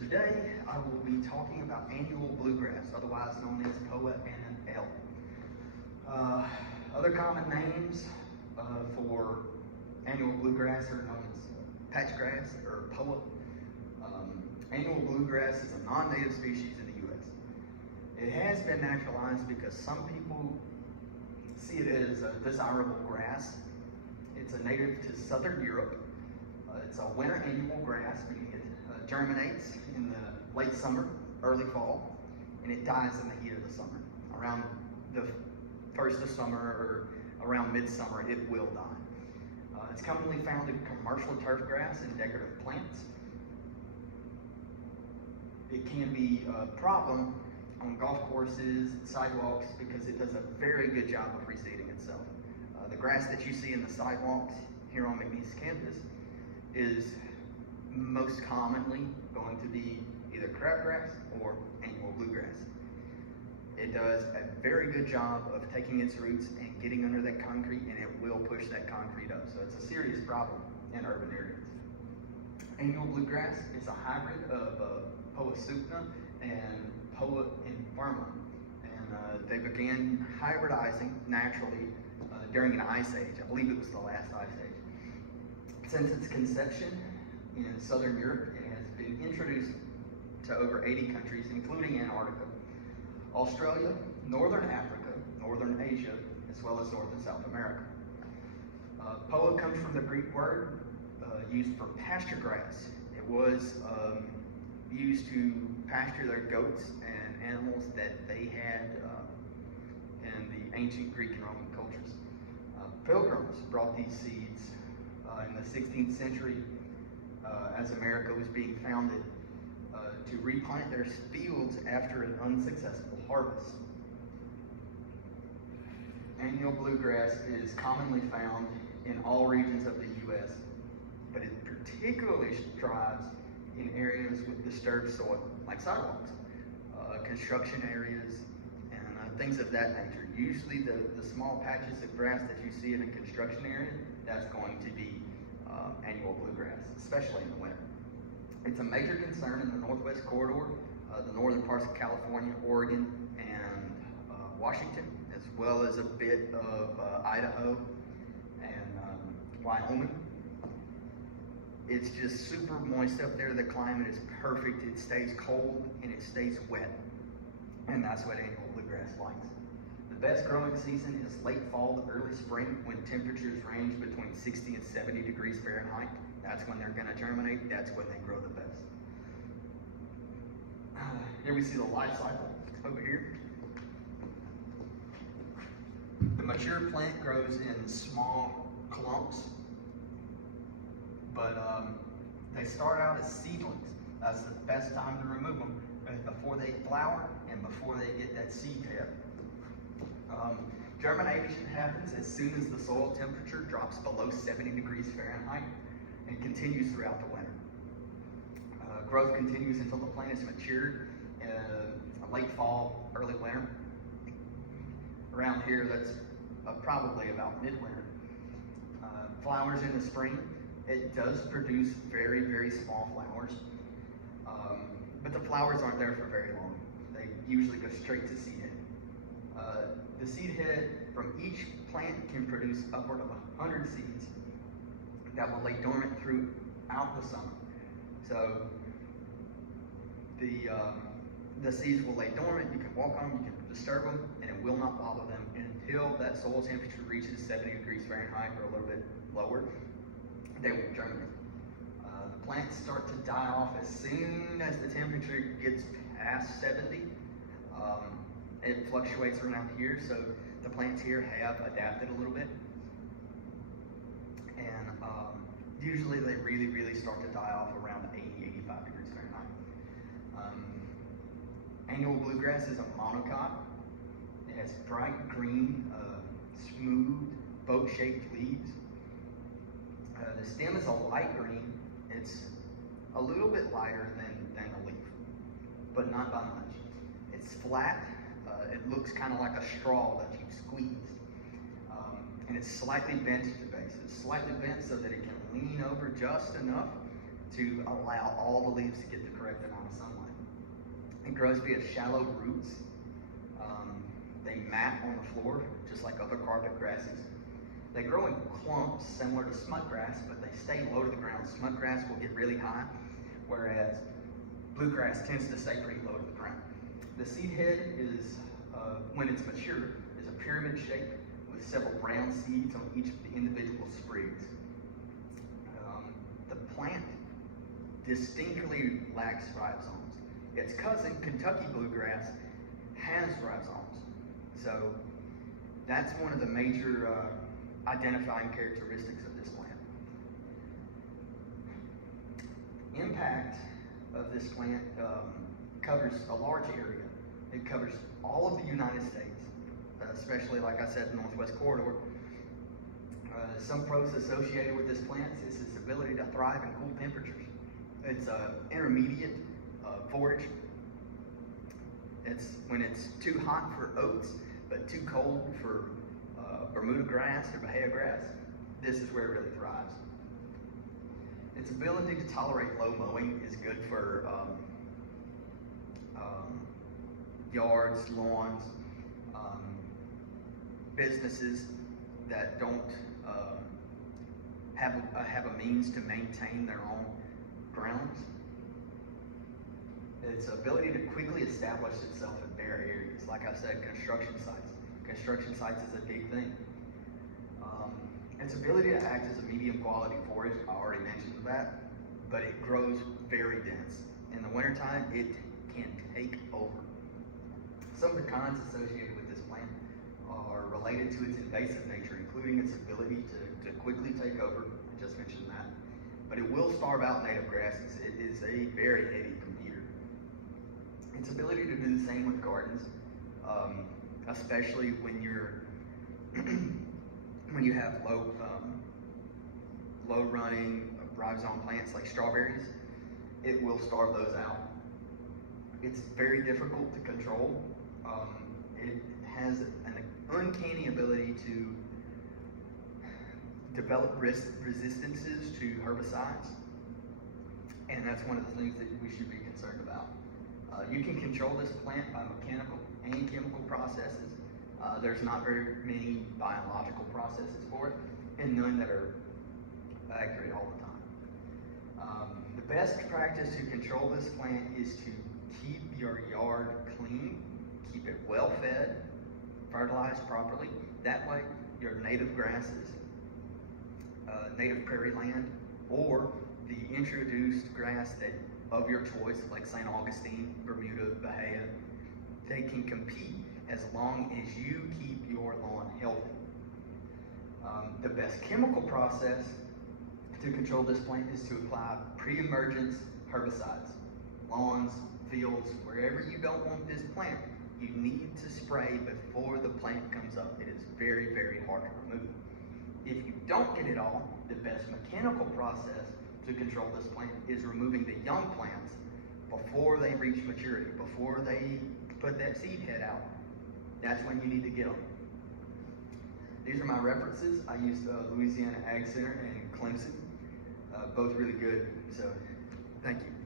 Today, I will be talking about annual bluegrass, otherwise known as POA and L. Other common names for annual bluegrass are known as patchgrass or POA. Annual bluegrass is a non-native species in the U.S. It has been naturalized because some people see it as a desirable grass. It's a native to southern Europe. It's a winter annual grass, meaning it germinates in the late summer, early fall, and it dies in the heat of the summer. Around the first of summer or around midsummer, it will die. It's commonly found in commercial turf grass and decorative plants. It can be a problem on golf courses, sidewalks, because it does a very good job of reseeding itself. The grass that you see in the sidewalks here on McNeese campus is most commonly going to be either crabgrass or annual bluegrass. It does a very good job of taking its roots and getting under that concrete, and it will push that concrete up. So it's a serious problem in urban areas. Annual bluegrass is a hybrid of POA sukna and POA infirma, and they began hybridizing naturally during an ice age. I believe it was the last ice age. Since its conception in southern Europe, it has been introduced to over 80 countries, including Antarctica, Australia, Northern Africa, Northern Asia, as well as North and South America. POA comes from the Greek word used for pasture grass. It was used to pasture their goats and animals that they had in the ancient Greek and Roman cultures. Pilgrims brought these seeds in the 16th century as America was being founded to replant their fields after an unsuccessful harvest. Annual bluegrass is commonly found in all regions of the U.S., but it particularly thrives in areas with disturbed soil, like sidewalks, construction areas, and things of that nature. Usually the small patches of grass that you see in a construction area, that's going to be annual bluegrass, especially in the winter. It's a major concern in the Northwest Corridor, the northern parts of California, Oregon, and Washington, as well as a bit of Idaho and Wyoming. It's just super moist up there. The climate is perfect. It stays cold and it stays wet, and that's what annual bluegrass likes. The best growing season is late fall to early spring, when temperatures range between 60 and 70 degrees Fahrenheit. That's when they're going to germinate. That's when they grow the best. Here we see the life cycle over here. The mature plant grows in small clumps, but they start out as seedlings. That's the best time to remove them, before they flower and before they get that seed head. Germination happens as soon as the soil temperature drops below 70 degrees Fahrenheit and continues throughout the winter. Growth continues until the plant is matured in late fall, early winter. Around here, that's probably about midwinter. Flowers in the spring. It does produce very, very small flowers, but the flowers aren't there for very long. They usually go straight to seed head. The seed head from each plant can produce upward of 100 seeds that will lay dormant throughout the summer. So the seeds will lay dormant. You can walk on them, you can disturb them, and it will not bother them until that soil temperature reaches 70 degrees Fahrenheit or a little bit lower. They will germinate. The plants start to die off as soon as the temperature gets past 70. It fluctuates around here, so the plants here have adapted a little bit. And usually they really, really start to die off around 80, 85 degrees Fahrenheit. Annual bluegrass is a monocot. It has bright green, smooth, boat-shaped leaves. The stem is a light green. It's a little bit lighter than a leaf, but not by much. It's flat. It looks kind of like a straw that you squeeze. And it's slightly bent at the base. It's slightly bent so that it can lean over just enough to allow all the leaves to get the correct amount of sunlight. It grows via shallow roots. They mat on the floor, just like other carpet grasses. They grow in clumps similar to smut grass, but they stay low to the ground. Smut grass will get really high, whereas bluegrass tends to stay pretty low to the ground. The seed head is, when it's mature, is a pyramid shape with several brown seeds on each of the individual sprigs. The plant distinctly lacks rhizomes. Its cousin, Kentucky bluegrass, has rhizomes. So that's one of the major identifying characteristics of this plant. Impact of this plant covers a large area. It covers all of the United States, especially, like I said, the Northwest Corridor. Some pros associated with this plant is its ability to thrive in cool temperatures. It's intermediate forage. It's when it's too hot for oats, but too cold for Bermuda grass or Bahia grass, this is where it really thrives. Its ability to tolerate low mowing is good for yards, lawns, businesses that don't have a means to maintain their own grounds. Its ability to quickly establish itself in bare areas, like I said, construction sites. Construction sites is a big thing. Its ability to act as a medium quality forage, I already mentioned that, but it grows very dense. In the wintertime, it can take over. Some of the cons associated with this plant are related to its invasive nature, including its ability to quickly take over. I just mentioned that. But it will starve out native grasses. It is a very heavy competer. Its ability to do the same with gardens, especially when you're when you have low running rhizome plants like strawberries, it will starve those out. It's very difficult to control. It has an uncanny ability to develop resistances to herbicides, and that's one of the things that we should be concerned about. You can control this plant by mechanical and chemical processes. There's not very many biological processes for it, and none that are accurate all the time. The best practice to control this plant is to keep your yard clean, keep it well fed, fertilized properly. That way, your native grasses, native prairie land, or the introduced grass that of your choice, like St. Augustine, Bermuda, Bahia, they can compete as long as you keep your lawn healthy. The best chemical process to control this plant is to apply pre-emergence herbicides. Lawns, fields, wherever you don't want this plant, you need to spray before the plant comes up. It is very, very hard to remove. If you don't get it all, the best mechanical process to control this plant is removing the young plants before they reach maturity, before they put that seed head out. That's when you need to get them. These are my references. I used Louisiana Ag Center and Clemson, both really good. So, thank you.